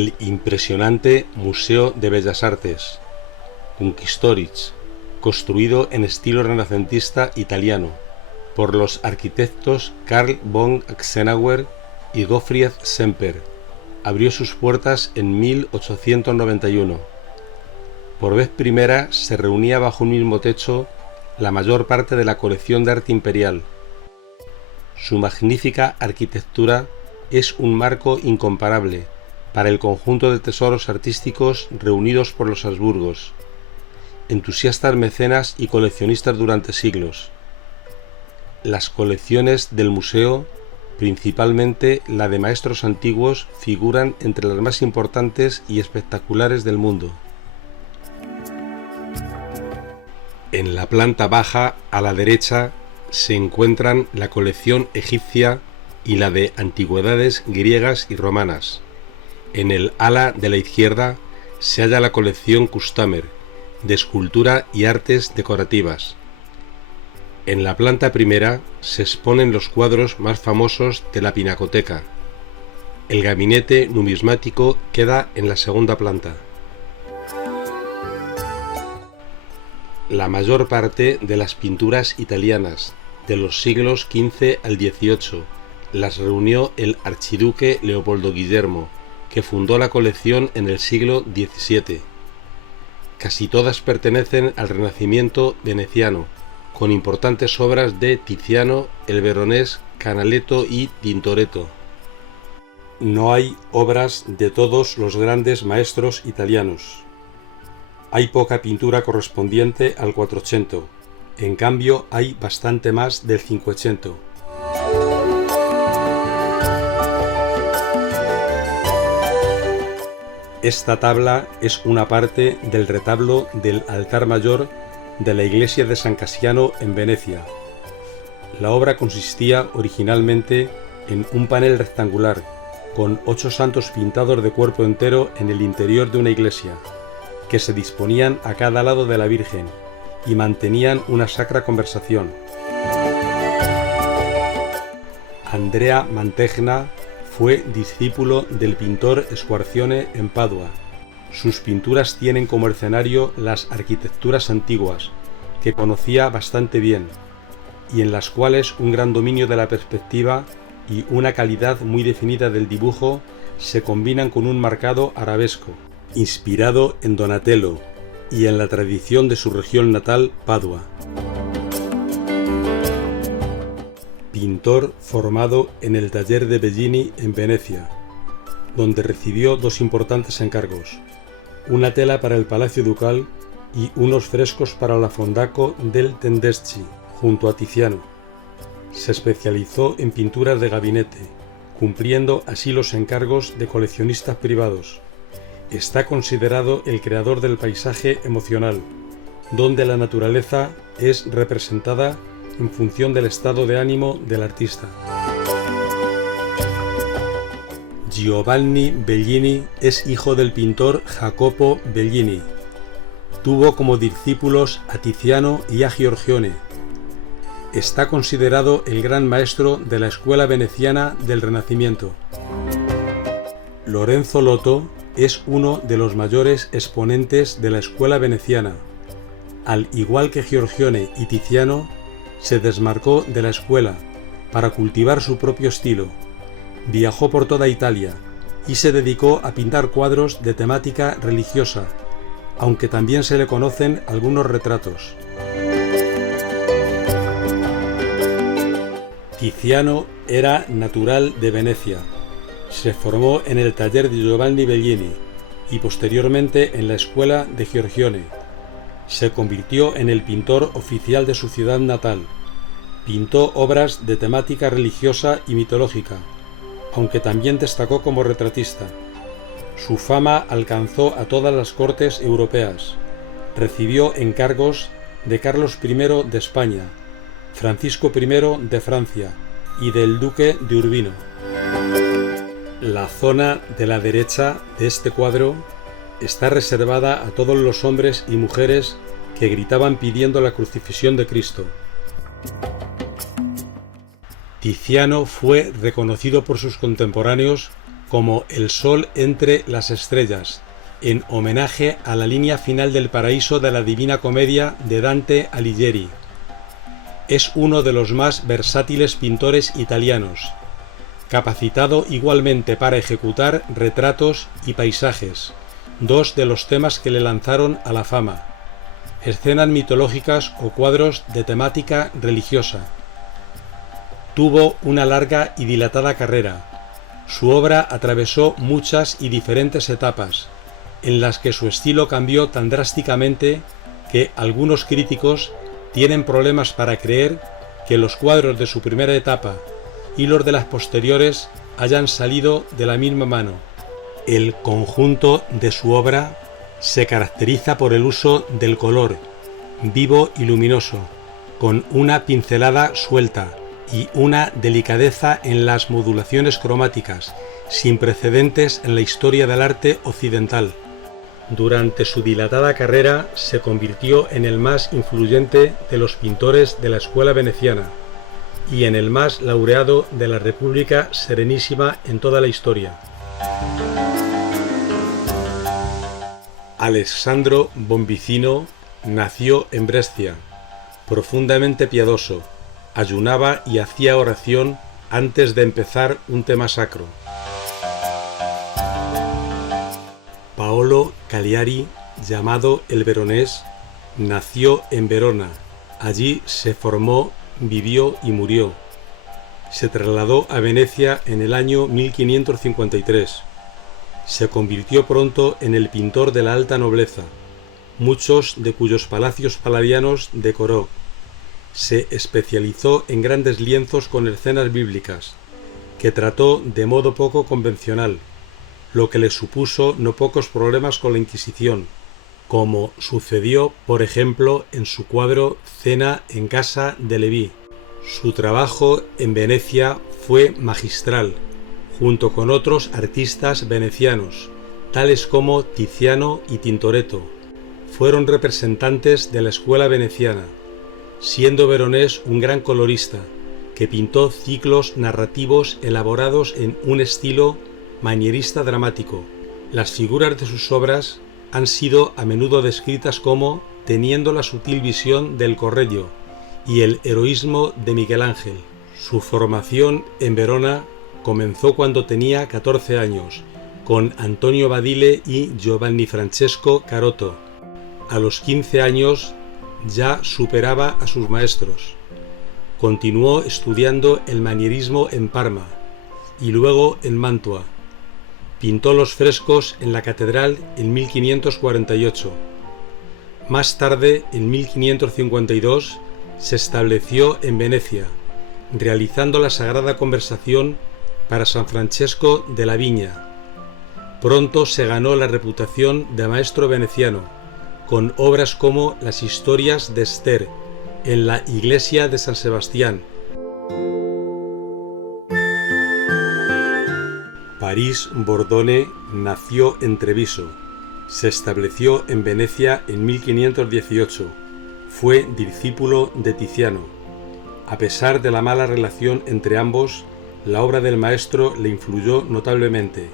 el impresionante Museo de Bellas Artes, Kunsthistorisches, construido en estilo renacentista italiano por los arquitectos Carl von Aschenauer y Gottfried Semper, abrió sus puertas en 1891. Por vez primera se reunía bajo un mismo techo la mayor parte de la colección de arte imperial. Su magnífica arquitectura es un marco incomparable para el conjunto de tesoros artísticos reunidos por los Habsburgos, entusiastas mecenas y coleccionistas durante siglos. Las colecciones del museo, principalmente la de maestros antiguos, figuran entre las más importantes y espectaculares del mundo. En la planta baja, a la derecha, se encuentran la colección egipcia y la de antigüedades griegas y romanas. En el ala de la izquierda se halla la colección Kustamer, de escultura y artes decorativas. En la planta primera se exponen los cuadros más famosos de la pinacoteca. El gabinete numismático queda en la segunda planta. La mayor parte de las pinturas italianas de los siglos XV al XVIII las reunió el archiduque Leopoldo Guillermo, que fundó la colección en el siglo XVII. Casi todas pertenecen al Renacimiento veneciano, con importantes obras de Tiziano, el Veronés, Canaletto y Tintoretto. No hay obras de todos los grandes maestros italianos. Hay poca pintura correspondiente al Quattrocento, en cambio hay bastante más del Cinquecento. Esta tabla es una parte del retablo del altar mayor de la iglesia de San Casiano en Venecia. La obra consistía originalmente en un panel rectangular con 8 santos pintados de cuerpo entero en el interior de una iglesia, que se disponían a cada lado de la Virgen y mantenían una sacra conversación. Andrea Mantegna fue discípulo del pintor Squarcione en Padua. Sus pinturas tienen como escenario las arquitecturas antiguas, que conocía bastante bien, y en las cuales un gran dominio de la perspectiva y una calidad muy definida del dibujo se combinan con un marcado arabesco, inspirado en Donatello y en la tradición de su región natal, Padua. Pintor formado en el taller de Bellini en Venecia, donde recibió 2 importantes encargos, una tela para el Palacio Ducal y unos frescos para la Fondaco del Tedeschi, junto a Tiziano. Se especializó en pinturas de gabinete, cumpliendo así los encargos de coleccionistas privados. Está considerado el creador del paisaje emocional, donde la naturaleza es representada en función del estado de ánimo del artista. Giovanni Bellini es hijo del pintor Jacopo Bellini. Tuvo como discípulos a Tiziano y a Giorgione. Está considerado el gran maestro de la escuela veneciana del Renacimiento. Lorenzo Lotto es uno de los mayores exponentes de la escuela veneciana. Al igual que Giorgione y Tiziano, se desmarcó de la escuela para cultivar su propio estilo. Viajó por toda Italia y se dedicó a pintar cuadros de temática religiosa, aunque también se le conocen algunos retratos. Tiziano era natural de Venecia. Se formó en el taller de Giovanni Bellini y posteriormente en la escuela de Giorgione. Se convirtió en el pintor oficial de su ciudad natal. Pintó obras de temática religiosa y mitológica, aunque también destacó como retratista. Su fama alcanzó a todas las cortes europeas. Recibió encargos de Carlos I de España, Francisco I de Francia y del duque de Urbino. La zona de la derecha de este cuadro está reservada a todos los hombres y mujeres que gritaban pidiendo la crucifixión de Cristo. Tiziano fue reconocido por sus contemporáneos como El sol entre las estrellas, en homenaje a la línea final del paraíso de la Divina Comedia de Dante Alighieri. Es uno de los más versátiles pintores italianos, capacitado igualmente para ejecutar retratos y paisajes, dos de los temas que le lanzaron a la fama, escenas mitológicas o cuadros de temática religiosa. Tuvo una larga y dilatada carrera. Su obra atravesó muchas y diferentes etapas, en las que su estilo cambió tan drásticamente que algunos críticos tienen problemas para creer que los cuadros de su primera etapa y los de las posteriores hayan salido de la misma mano. El conjunto de su obra se caracteriza por el uso del color, vivo y luminoso, con una pincelada suelta y una delicadeza en las modulaciones cromáticas, sin precedentes en la historia del arte occidental. Durante su dilatada carrera se convirtió en el más influyente de los pintores de la escuela veneciana y en el más laureado de la República Serenísima en toda la historia. Alessandro Bonvicino nació en Brescia, profundamente piadoso, ayunaba y hacía oración antes de empezar un tema sacro. Paolo Cagliari, llamado el Veronés, nació en Verona. Allí se formó, vivió y murió. Se trasladó a Venecia en el año 1553. Se convirtió pronto en el pintor de la alta nobleza, muchos de cuyos palacios paladianos decoró. Se especializó en grandes lienzos con escenas bíblicas, que trató de modo poco convencional, lo que le supuso no pocos problemas con la Inquisición, como sucedió, por ejemplo, en su cuadro Cena en casa de Leví. Su trabajo en Venecia fue magistral, junto con otros artistas venecianos, tales como Tiziano y Tintoretto. Fueron representantes de la escuela veneciana, siendo Veronés un gran colorista, que pintó ciclos narrativos elaborados en un estilo manierista dramático. Las figuras de sus obras han sido a menudo descritas como teniendo la sutil visión del Correggio y el heroísmo de Miguel Ángel. Su formación en Verona comenzó cuando tenía 14 años, con Antonio Badile y Giovanni Francesco Carotto. A los 15 años ya superaba a sus maestros. Continuó estudiando el manierismo en Parma y luego en Mantua. Pintó los frescos en la catedral en 1548. Más tarde, en 1552, se estableció en Venecia, realizando la Sagrada Conversación para San Francesco de la Viña. Pronto se ganó la reputación de maestro veneciano, con obras como las historias de Esther, en la iglesia de San Sebastián. París Bordone nació en Treviso. Se estableció en Venecia en 1518. Fue discípulo de Tiziano. A pesar de la mala relación entre ambos, la obra del maestro le influyó notablemente.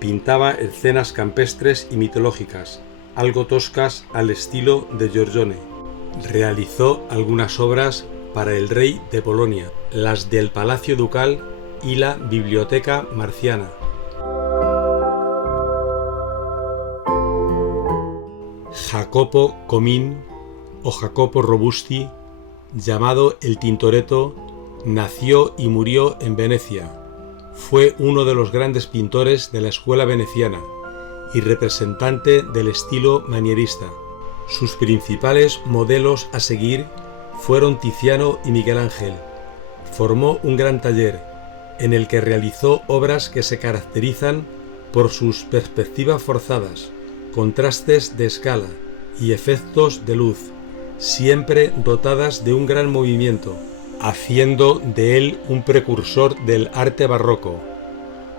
Pintaba escenas campestres y mitológicas, algo toscas al estilo de Giorgione. Realizó algunas obras para el rey de Polonia, las del Palacio Ducal y la Biblioteca Marciana. Jacopo Comín o Jacopo Robusti, llamado el Tintoretto, nació y murió en Venecia. Fue uno de los grandes pintores de la escuela veneciana y representante del estilo manierista. Sus principales modelos a seguir fueron Tiziano y Miguel Ángel. Formó un gran taller, en el que realizó obras que se caracterizan por sus perspectivas forzadas, contrastes de escala y efectos de luz, siempre dotadas de un gran movimiento, haciendo de él un precursor del arte barroco.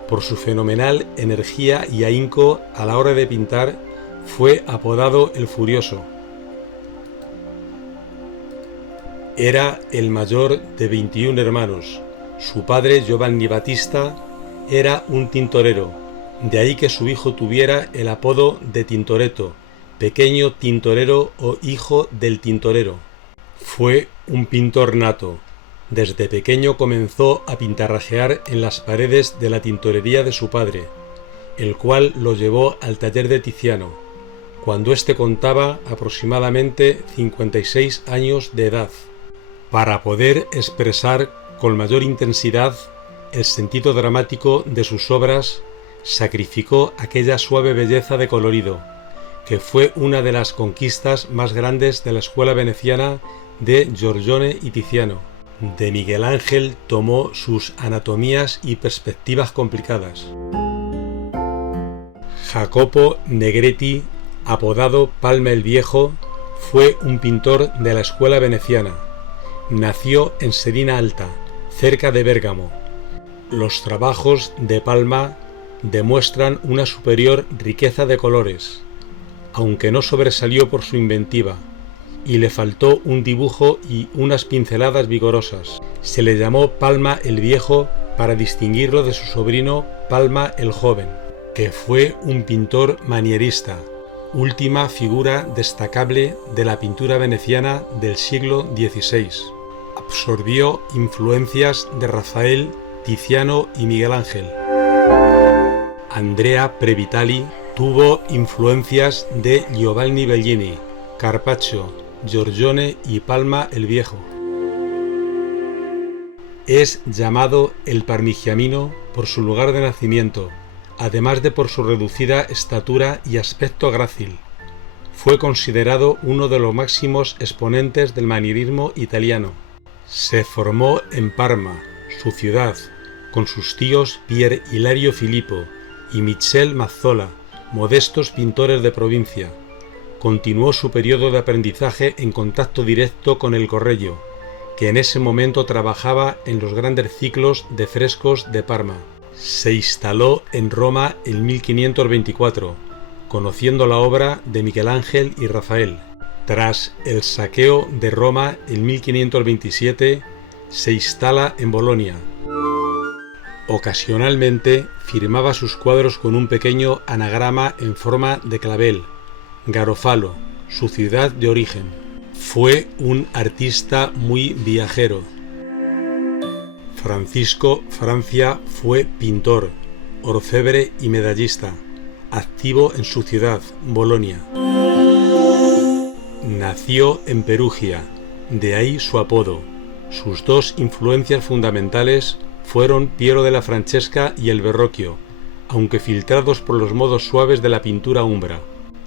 Por su fenomenal energía y ahínco a la hora de pintar, fue apodado el Furioso. Era el mayor de 21 hermanos. Su padre, Giovanni Battista, era un tintorero, de ahí que su hijo tuviera el apodo de Tintoretto, pequeño tintorero o hijo del tintorero. Fue un pintor nato. Desde pequeño comenzó a pintarrajear en las paredes de la tintorería de su padre, el cual lo llevó al taller de Tiziano, cuando éste contaba aproximadamente 56 años de edad, para poder expresar con mayor intensidad el sentido dramático de sus obras. Sacrificó aquella suave belleza de colorido, que fue una de las conquistas más grandes de la escuela veneciana de Giorgione y Tiziano. De Miguel Ángel tomó sus anatomías y perspectivas complicadas. Jacopo Negretti, apodado Palma el Viejo, fue un pintor de la escuela veneciana. Nació en Serina Alta, cerca de Bérgamo. Los trabajos de Palma demuestran una superior riqueza de colores, aunque no sobresalió por su inventiva, y le faltó un dibujo y unas pinceladas vigorosas. Se le llamó Palma el Viejo para distinguirlo de su sobrino Palma el Joven, que fue un pintor manierista, última figura destacable de la pintura veneciana del siglo XVI. Absorbió influencias de Rafael, Tiziano y Miguel Ángel. Andrea Previtali tuvo influencias de Giovanni Bellini, Carpaccio, Giorgione y Palma el Viejo. Es llamado el Parmigianino por su lugar de nacimiento, además de por su reducida estatura y aspecto grácil. Fue considerado uno de los máximos exponentes del manierismo italiano. Se formó en Parma, su ciudad, con sus tíos Pier Ilario Filippo y Michel Mazzola, modestos pintores de provincia. Continuó su periodo de aprendizaje en contacto directo con el Correggio, que en ese momento trabajaba en los grandes ciclos de frescos de Parma. Se instaló en Roma en 1524, conociendo la obra de Miguel Ángel y Rafael. Tras el saqueo de Roma en 1527, se instala en Bolonia. Ocasionalmente firmaba sus cuadros con un pequeño anagrama en forma de clavel, Garofalo, su ciudad de origen. Fue un artista muy viajero. Francisco Francia fue pintor, orfebre y medallista, activo en su ciudad, Bolonia. Nació en Perugia, de ahí su apodo. Sus dos influencias fundamentales fueron Piero della Francesca y el Verrocchio, aunque filtrados por los modos suaves de la pintura umbra,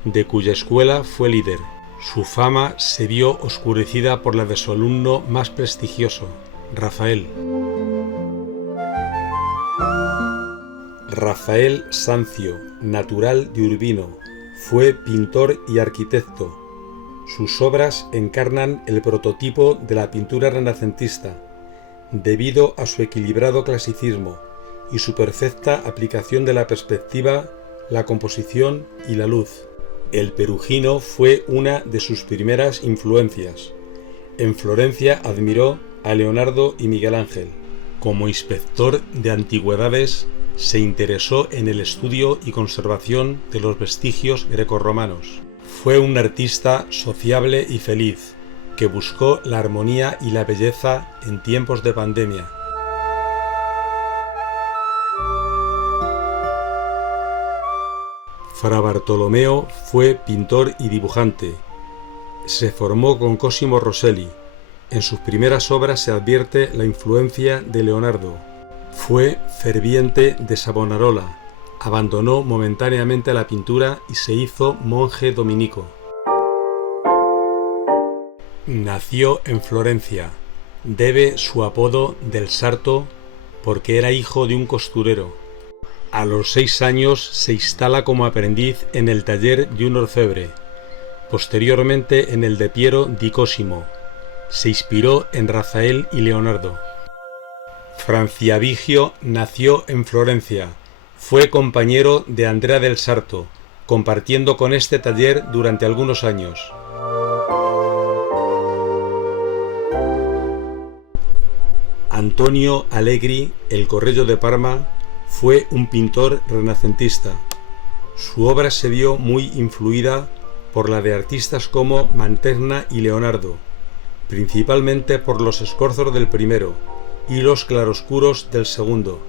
de cuya escuela fue líder. Su fama se vio oscurecida por la de su alumno más prestigioso, Rafael. Rafael Sanzio, natural de Urbino, fue pintor y arquitecto. Sus obras encarnan el prototipo de la pintura renacentista, debido a su equilibrado clasicismo y su perfecta aplicación de la perspectiva, la composición y la luz. El perugino fue una de sus primeras influencias. En Florencia admiró a Leonardo y Miguel Ángel. Como inspector de antigüedades, se interesó en el estudio y conservación de los vestigios grecorromanos. Fue un artista sociable y feliz, que buscó la armonía y la belleza en tiempos de pandemia. Fra Bartolomeo fue pintor y dibujante. Se formó con Cosimo Rosselli. En sus primeras obras se advierte la influencia de Leonardo. Fue ferviente de Savonarola. Abandonó momentáneamente la pintura y se hizo monje dominico. Nació en Florencia. Debe su apodo del Sarto porque era hijo de un costurero. A los 6 años se instala como aprendiz en el taller de un orfebre, posteriormente en el de Piero di Cosimo. Se inspiró en Rafael y Leonardo. Franciabigio nació en Florencia. Fue compañero de Andrea del Sarto, compartiendo con este taller durante algunos años. Antonio Allegri, el Correggio de Parma, fue un pintor renacentista. Su obra se vio muy influida por la de artistas como Mantegna y Leonardo, principalmente por los escorzos del primero y los claroscuros del segundo.